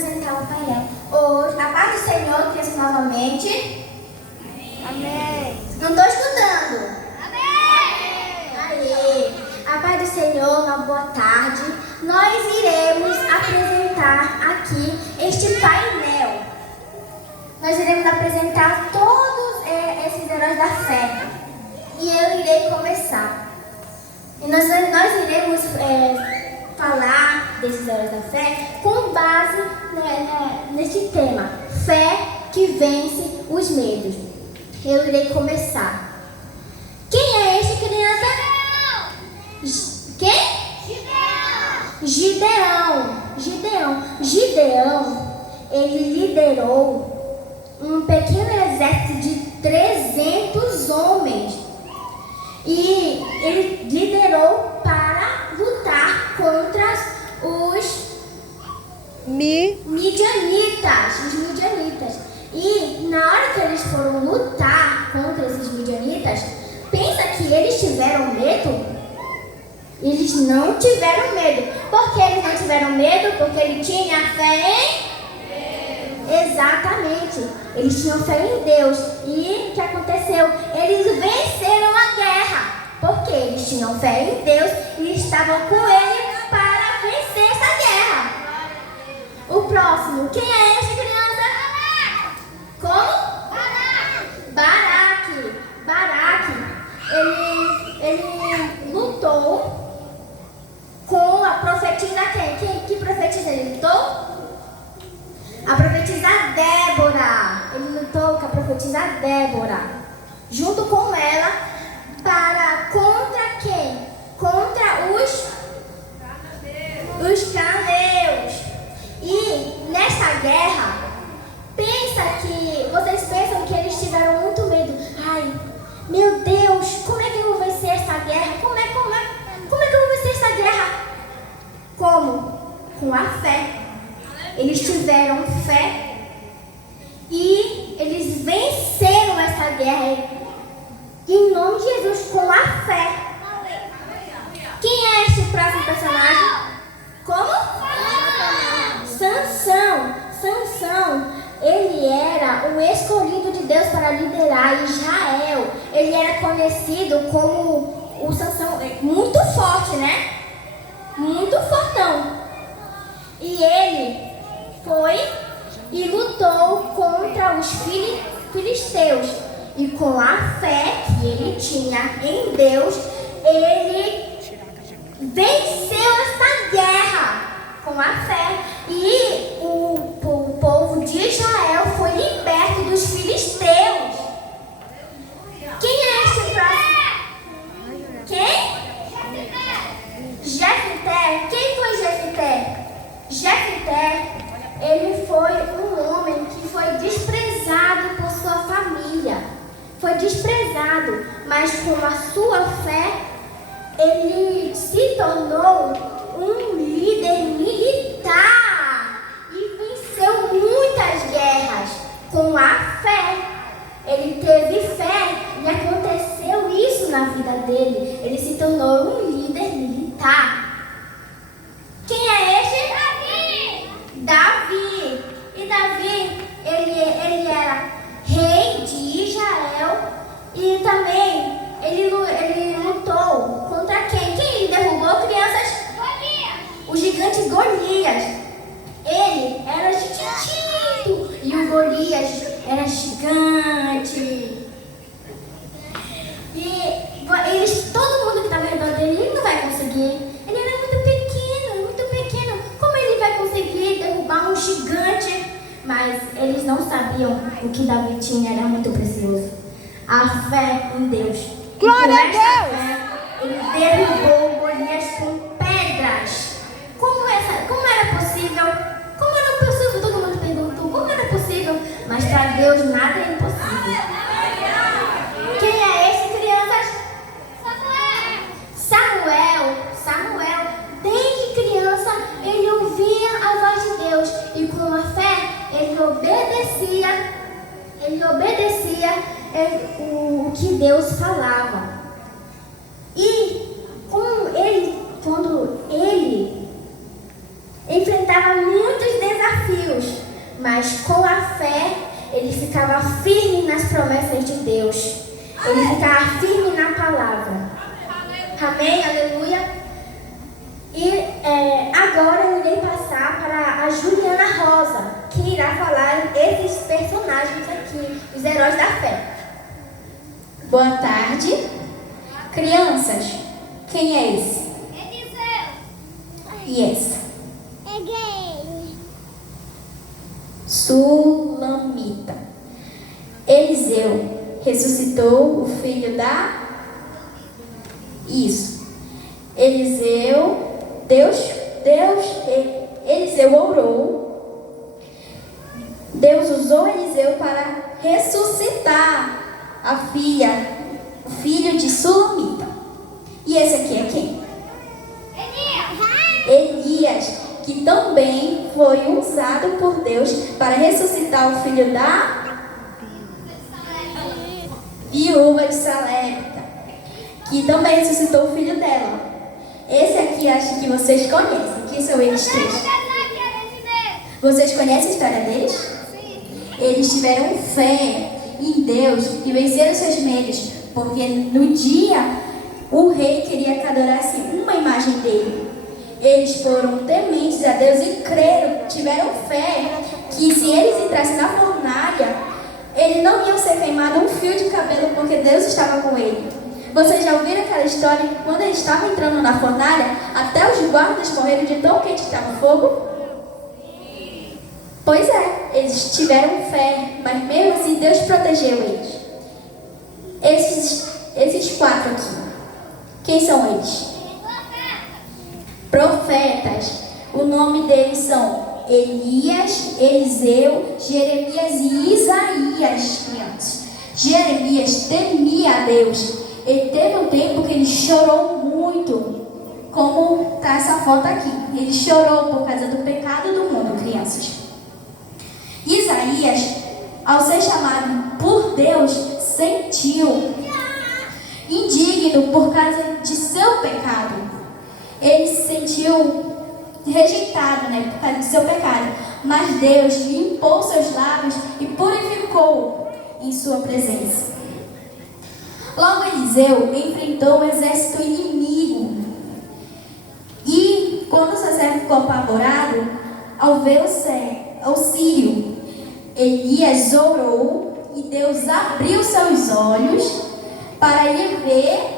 apresentar o painel. Hoje, a paz do Senhor, crianças novamente. Amém. Não estou escutando. Amém. Aê. A paz do Senhor, uma boa tarde. Nós iremos apresentar aqui este painel. Nós iremos apresentar todos esses heróis da fé. E eu irei começar. E nós iremos falar desses heróis da fé com base neste tema: fé que vence os medos. Eu irei começar. Quem é este, criança? Quem? Gideão, ele liderou um pequeno exército de 300 homens. E ele liderou para lutar contra os midianitas. E na hora que eles foram lutar contra esses midianitas, pensa que eles tiveram medo? Eles não tiveram medo. Por que eles não tiveram medo? Porque ele tinha fé em Deus. Exatamente. Eles tinham fé em Deus. E o que aconteceu? Eles venceram a guerra. Porque eles tinham fé em Deus e estavam com ele para vencer essa guerra. O próximo. Quem é esse, criança? Como? Baraque. Ele lutou com a profetisa quem? Que profetisa ele lutou? A profetisa Débora. Ele lutou com a profetisa Débora. Junto com ela, contra quem? Contra os cananeus. E nessa guerra, vocês pensam que eles tiveram muito medo. Ai, meu Deus, como é que eu vou vencer essa guerra? Como é que eu vou vencer essa guerra? Como? Com a fé. Eles tiveram fé e eles venceram essa guerra em nome de Jesus, com a fé. Quem é este próximo personagem? Como? Sansão, ele era o escolhido de Deus para liderar Israel. Ele era conhecido como o Sansão, muito forte, né? Muito fortão. E ele foi e lutou contra os filisteus. E com a fé que ele tinha em Deus, ele venceu essa guerra com a fé. E o povo de Israel foi liberto dos filisteus. Quem é este próximo? Quem? Jefté. Quem foi Jefté? Jefté, ele foi um homem que foi desprezado por sua família. Foi desprezado, mas com a sua fé, ele se tornou um líder militar e venceu muitas guerras. Com a fé, ele teve fé e aconteceu isso na vida dele. Ele se tornou um líder militar. Quem é esse? Davi. E Davi, ele era rei de Israel e também ele lutou contra quem? Quem ele derrubou, crianças? O gigante Golias. Ele era chiquitito e o Golias era gigante. E todo mundo que estava ao redor dele, ele não vai conseguir. Ele era muito pequeno. Como ele vai conseguir derrubar um gigante? Mas eles não sabiam o que Davi tinha, era muito precioso. A fé em Deus. Glória a Deus! Fé, ele derrubou Golias com pedras. Como era possível? Como era possível? Todo mundo perguntou. Como era possível? Mas para Deus nada é impossível. Quem é esse, crianças? Samuel, desde criança, ele ouvia a voz de Deus. E com a fé, ele obedecia o que Deus falava. E quando ele enfrentava muitos desafios, desafios, mas com a fé ele ficava firme nas promessas de Deus. Ele ficava firme na palavra. Amém? Aleluia. E agora eu irei passar para a Juliana Rosa, que irá falar esses personagens aqui, os heróis da fé. Boa tarde. Crianças, quem é esse? Eliseu. E esse? É gay. Sulamita. Eliseu ressuscitou o filho da... Isso. Eliseu, Eliseu orou. Deus usou Eliseu para ressuscitar o filho de Sulamita. E esse aqui é quem? Elias, que também foi usado por Deus para ressuscitar o filho da viúva de Sarepta, que também ressuscitou o filho dela. Esse aqui acho que vocês conhecem. Quem são eles três? Vocês conhecem a história deles? Sim. Eles tiveram fé em Deus e venceram seus medos, porque no dia o rei queria que adorasse uma imagem dele. Eles foram tementes a Deus e creram, tiveram fé que se eles entrassem na fornalha, eles não iam ser queimados um fio de cabelo, porque Deus estava com ele. Vocês já ouviram aquela história que quando eles estavam entrando na fornalha, até os guardas morreram de tão quente que estava o fogo? Pois é, eles tiveram fé, mas mesmo assim Deus protegeu eles. Esses quatro aqui, quem são eles? Profetas. O nome deles são Elias, Eliseu, Jeremias e Isaías, crianças. Jeremias temia a Deus. Ele teve um tempo que ele chorou muito, como está essa foto aqui. Ele chorou por causa do pecado do mundo, crianças. Isaías, ao ser chamado por Deus, sentiu indigno por causa de seu pecado. Ele se sentiu rejeitado, por causa do seu pecado. Mas Deus limpou seus lábios e purificou em sua presença. Logo Eliseu enfrentou um exército inimigo. E quando o seu exército ficou apavorado, ao ver o sírio, Elias orou e Deus abriu seus olhos para ele ver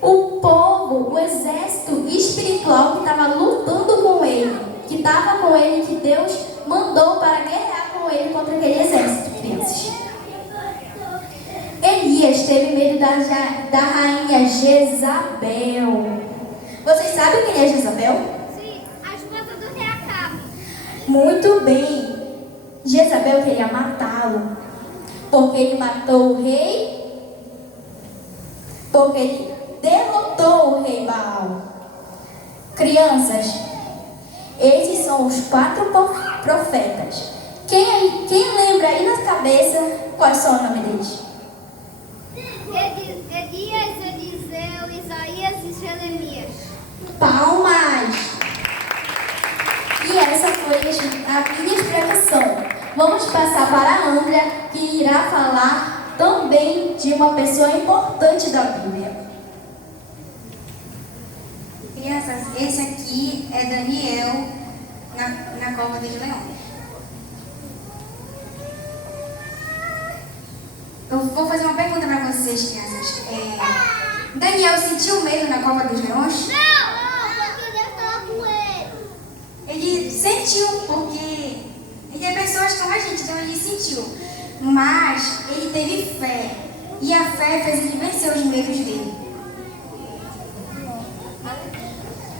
o povo, o exército espiritual que estava lutando com ele, que estava com ele, que Deus mandou para guerrear com ele contra aquele exército, crianças. Elias teve medo da rainha Jezabel. Vocês sabem quem é Jezabel? Sim, a esposa do rei Acabe. Muito bem. Jezabel queria matá-lo, porque ele matou o rei, porque ele derrotou o rei Baal. Crianças, esses são os 4 profetas. Quem lembra aí na cabeça quais são os nomes deles? Elias, Eliseu, Isaías e Jeremias. Palmas! E essa foi a minha explicação. Vamos passar para a Andrea, que irá falar também de uma pessoa importante da Bíblia. Crianças, esse aqui é Daniel na cova dos leões. Eu vou fazer uma pergunta para vocês, crianças. Daniel sentiu medo na cova dos leões? Não, porque Deus estava com ele. Ele sentiu, porque ele é pessoas como a gente, então ele sentiu. Mas ele teve fé. E a fé fez ele vencer os medos dele.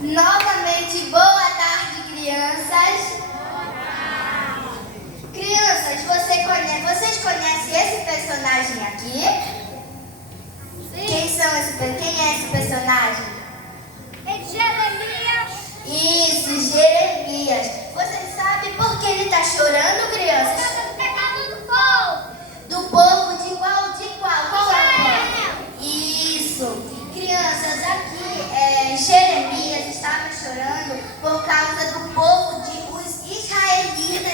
Novamente, boa tarde, crianças. Crianças, vocês conhecem esse personagem aqui? Sim. Quem é esse personagem? É Jeremias. Isso, Jeremias. Vocês sabem por que ele está chorando, Por crianças? causa do pecado do povo. Do povo de qual? Qual é o Israel. povo? Isso. Crianças, Jeremias estava chorando por causa do povo os israelitas.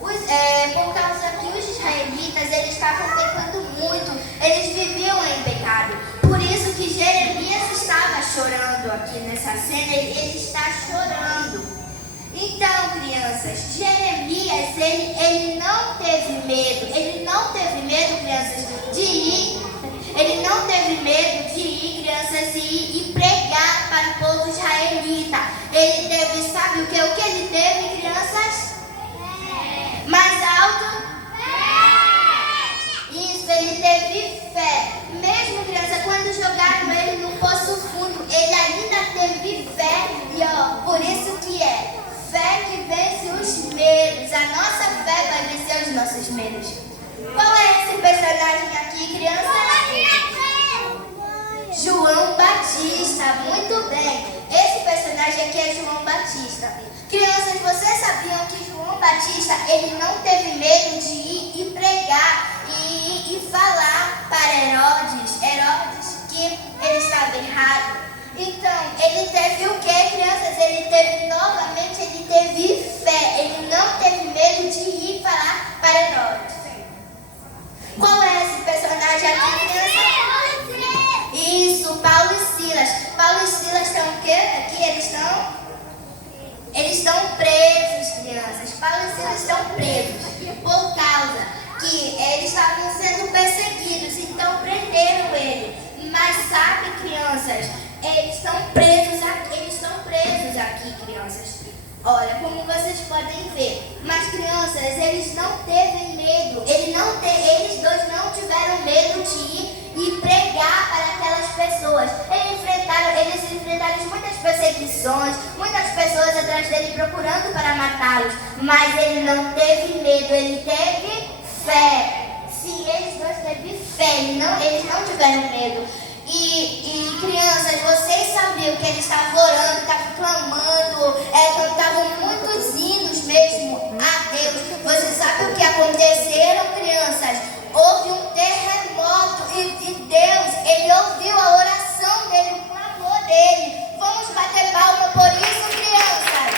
Por causa que os israelitas, eles estavam pecando muito, eles viviam em pecado. Por isso que Jeremias estava chorando aqui nessa cena, ele está chorando. Então, crianças, Jeremias, ele não teve medo, crianças, de ir. Ele não teve medo de ir, crianças, e pregar para o povo israelita. Ele teve, sabe o que ele teve, crianças? Mais alto? Isso, ele teve fé. Mesmo, criança, quando jogaram ele no poço fundo, ele ainda teve fé. E por isso que é fé que vence os medos. A nossa fé vai vencer os nossos medos. Qual é esse personagem aqui, crianças? João Batista, muito bem. Esse personagem aqui é João Batista. Crianças, vocês sabiam que João Batista, ele não teve medo de ir e pregar e falar para Herodes que ele estava errado. Então, ele teve o que, crianças? Ele teve fé. Ele não teve medo de ir falar para Herodes. Qual é esse personagem aqui, criança? Isso, Paulo e Silas. Paulo e Silas estão o quê? Aqui eles estão presos, crianças. Paulo e Silas estão presos por causa que eles estavam sendo perseguidos, então prenderam ele. Mas sabe, crianças, eles estão presos aqui, crianças. Olha, como vocês podem ver. Mas, crianças, eles não teve medo. Eles dois não tiveram medo de ir e pregar para aquelas pessoas. Eles enfrentaram muitas perseguições, muitas pessoas atrás dele procurando para matá-los. Mas ele não teve medo, ele teve fé. Sim, eles dois teve fé, eles não tiveram medo. E crianças, vocês sabiam que eles estavam orando, estavam clamando, cantavam muitos hinos mesmo a Deus. Vocês sabem o que aconteceram, crianças? Houve um terremoto e Deus, ele ouviu a oração dele, o clamor dele. Vamos bater palma por isso, crianças?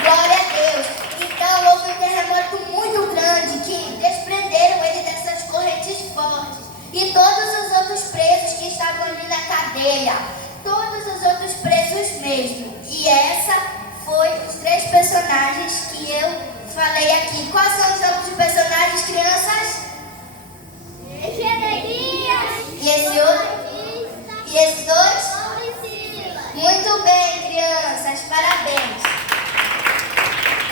Glória a Deus. Então houve um terremoto muito grande que desprenderam ele dessas correntes fortes. E todos os outros presos que estavam ali na cadeia, todos os outros presos mesmo. E essa foi os 3 personagens que eu falei aqui. Quais são os outros personagens, crianças? Jeremias. E esse outro? E esses 2? Paulo e Silas. Muito bem, crianças. Parabéns.